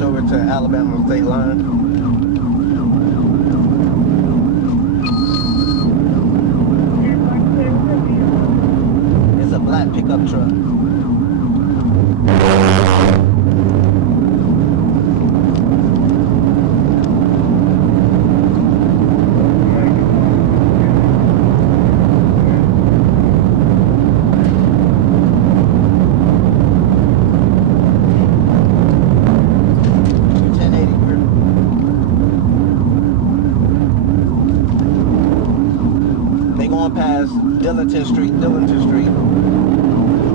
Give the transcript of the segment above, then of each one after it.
Over to Alabama state line. It's a black pickup truck. Past Dillington Street,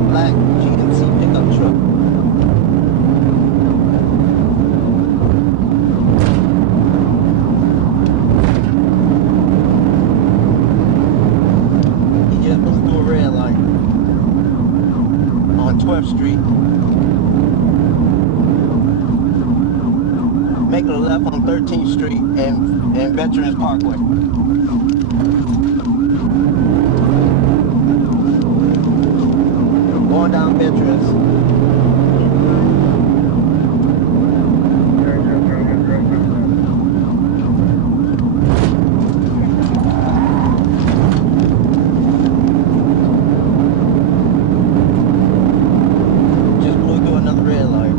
black GMC pickup truck. He just blew through a red light on 12th Street. Making a left on 13th Street and Veterans Parkway. Going down Veterans. Just blew through another red light.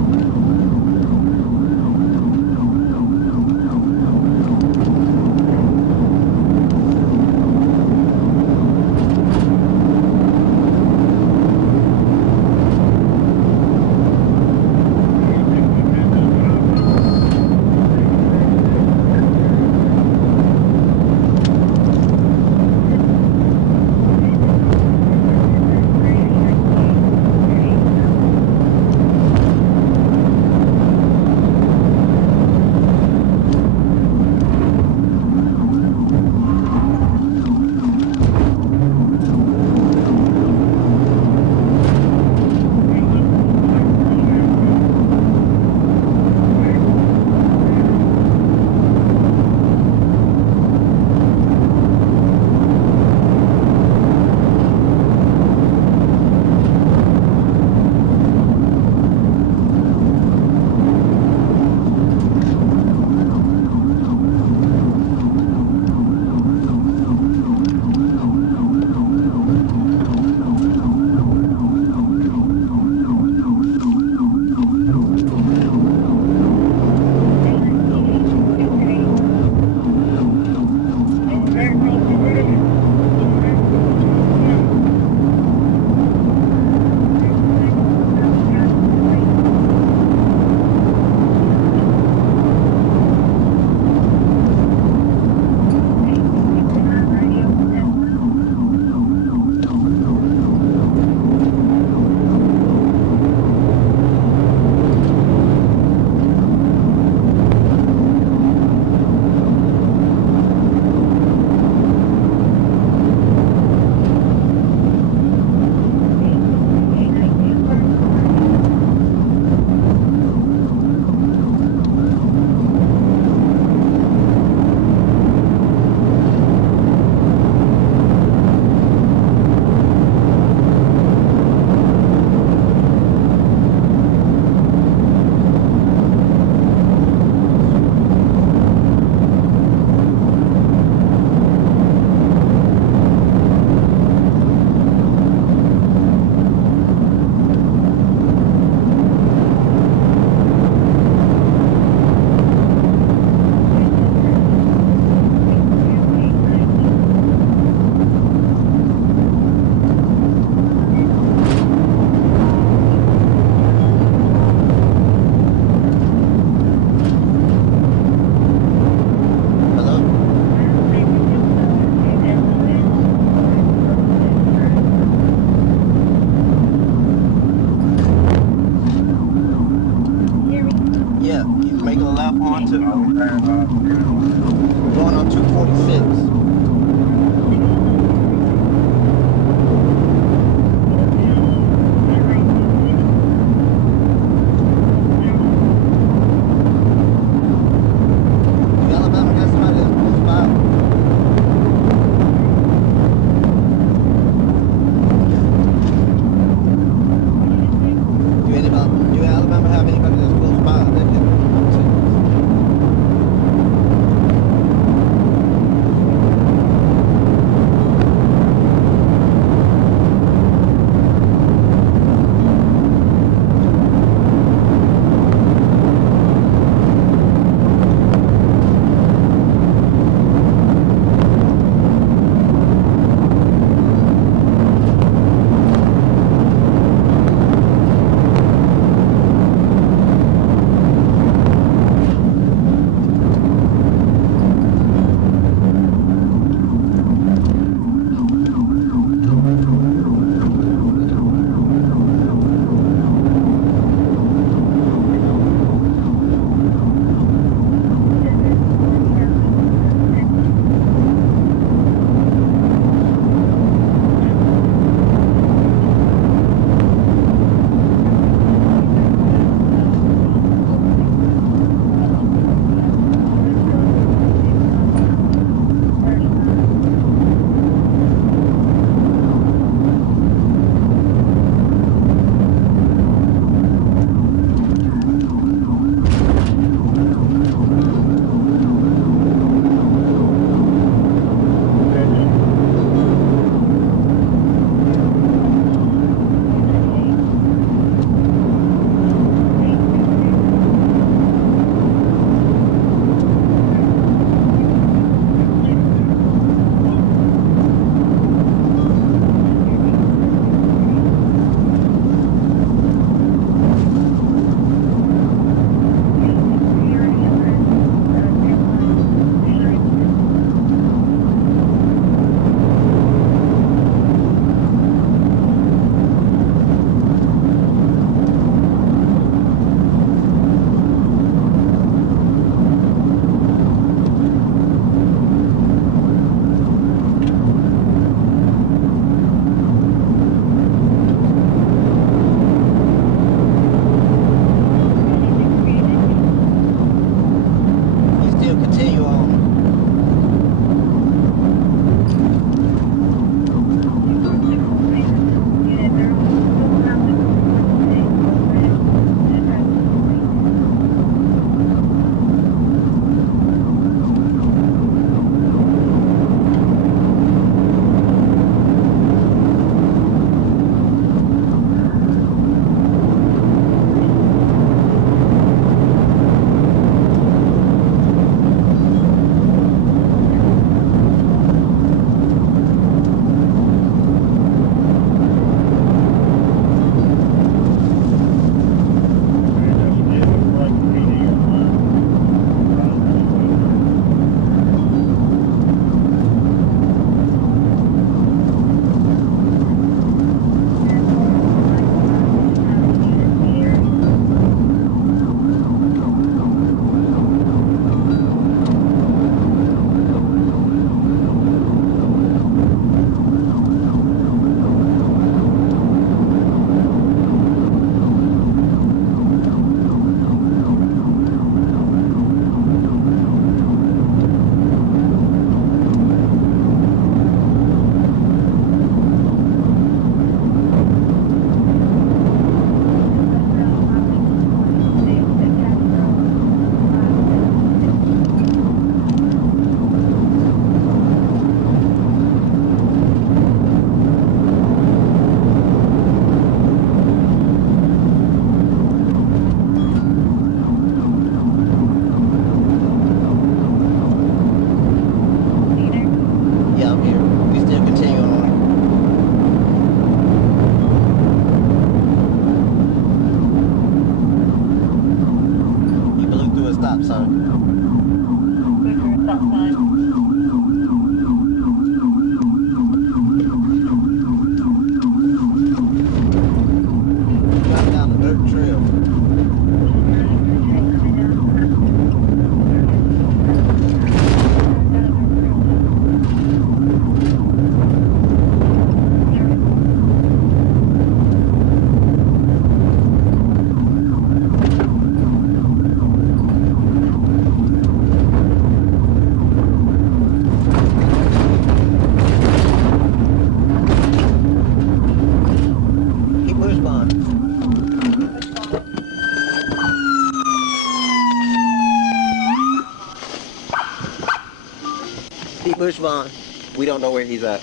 He bush bond. We don't know where he's at.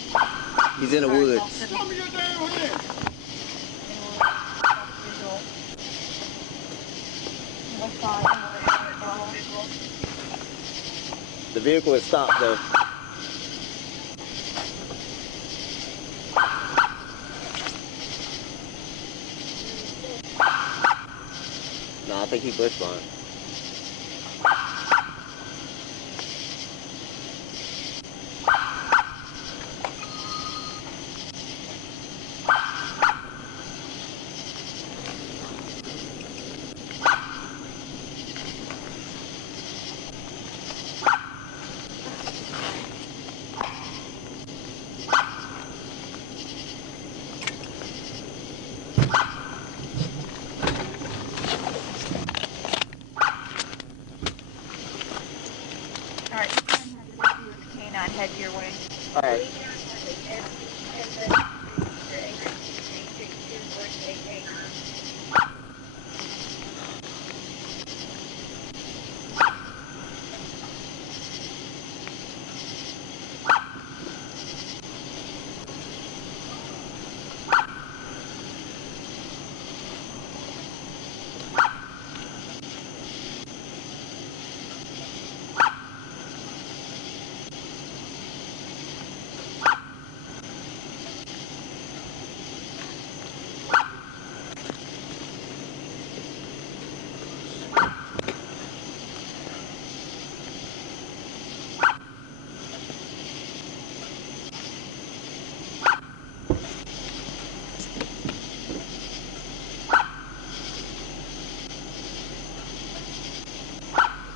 He's in the woods. Show me your damn hand. The vehicle is stopped though. No, I think he bush bond. Alright, K9, head your way. Alright.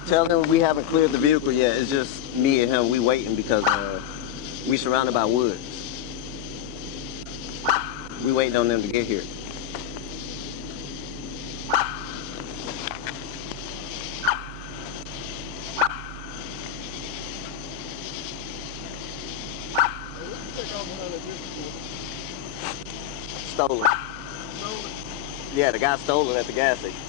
Tell him we haven't cleared the vehicle yet. It's just me and him. We waiting because we surrounded by woods. We waiting on them to get here. Stolen. Yeah, the guy stole it at the gas station.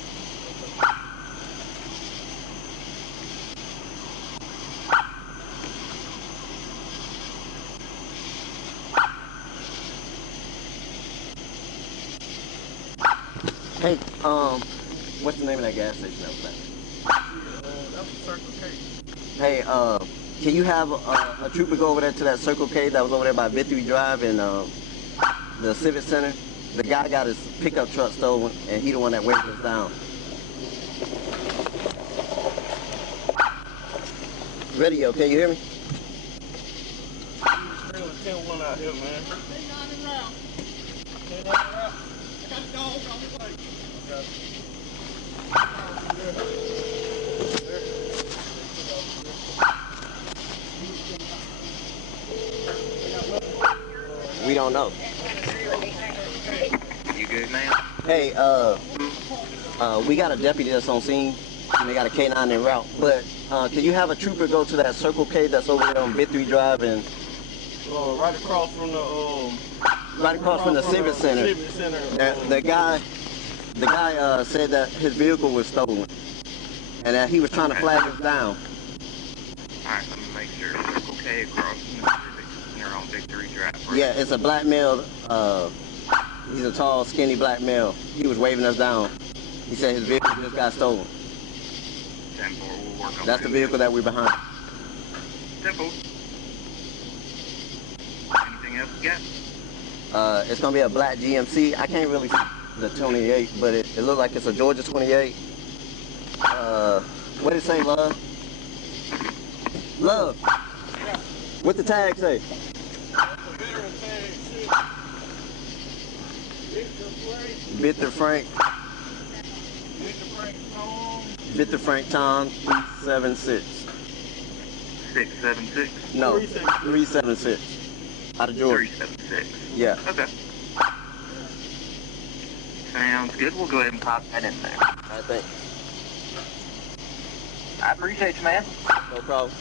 Hey, what's the name of that gas station that was at? That was Circle K. Hey, can you have a trooper go over there to that Circle K that was over there by Victory Drive and the Civic Center? The guy got his pickup truck stolen, and he the one that waved us down. Radio, can you hear me? Trailer 10-1 out here, man. K9 route. K9 route. I got a dog on the way. We don't know. You good, man? Hey, we got a deputy that's on scene, and they got a K9 en route. But can you have a trooper go to that Circle K that's over there on Victory Drive and Right across from the right across from the Civic Center? Civic Center. The guy said that his vehicle was stolen, and that he was trying to flag us down. Alright, let me make sure. Circle K across from the Civic Center on Victory Drive. Right? Yeah, it's a black male. He's a tall, skinny black male. He was waving us down. He said his vehicle just got stolen. 10-4, we'll work on That's the vehicle that we're behind. 10-4. Anything else you got? It's gonna be a black GMC. I can't really see the 28, but it looks like it's a Georgia 28. What did it say, Love? Love. What the tag say? Victor Frank. Victor Frank Tom 376. 676. No, 376. Out of Georgia. 376. Yeah. Okay. Sounds good. We'll go ahead and pop that in there. I think. I appreciate you, man. No problem.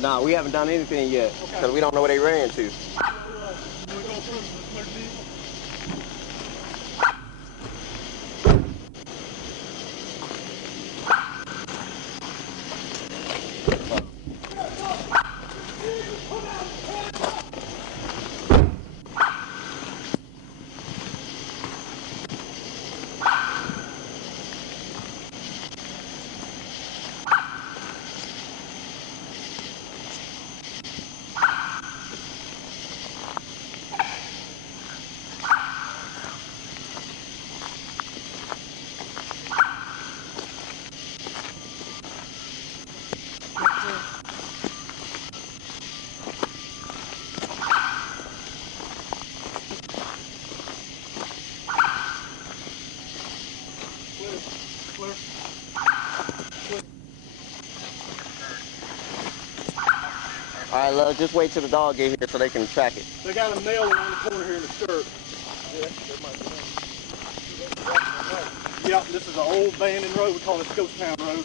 Nah, we haven't done anything yet because we don't know where they ran to. You wanna go first? Let's make these. Clear. All right, love, just wait till the dog get here so they can track it. They got a nail around the corner here in the skirt. Yeah, that might be. Yep, this is an old abandoned road. We call it Ghost Town Road.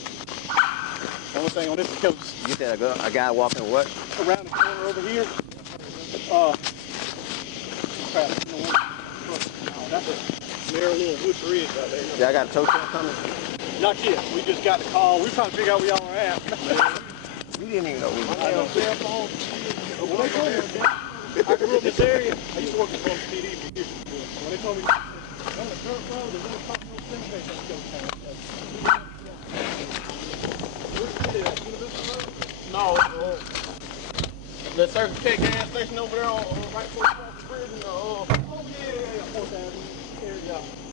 The only thing on this is ghosts. You said a guy walking what? Around the corner over here. Crap. You know what? That's Maryland Woods Ridge right there. Y'all got a tow truck coming? Not yet. We just got the call. We were trying to figure out where y'all were at. We didn't even know we I know. Cell phone. I grew up in this area. I used to work at Bronx PD for years. When they told me on the dirt road, there's no Continental Cemetery that's Ghost Town. No, the Circle K gas station over there on right before the bridge. Oh yeah, 4th Avenue area.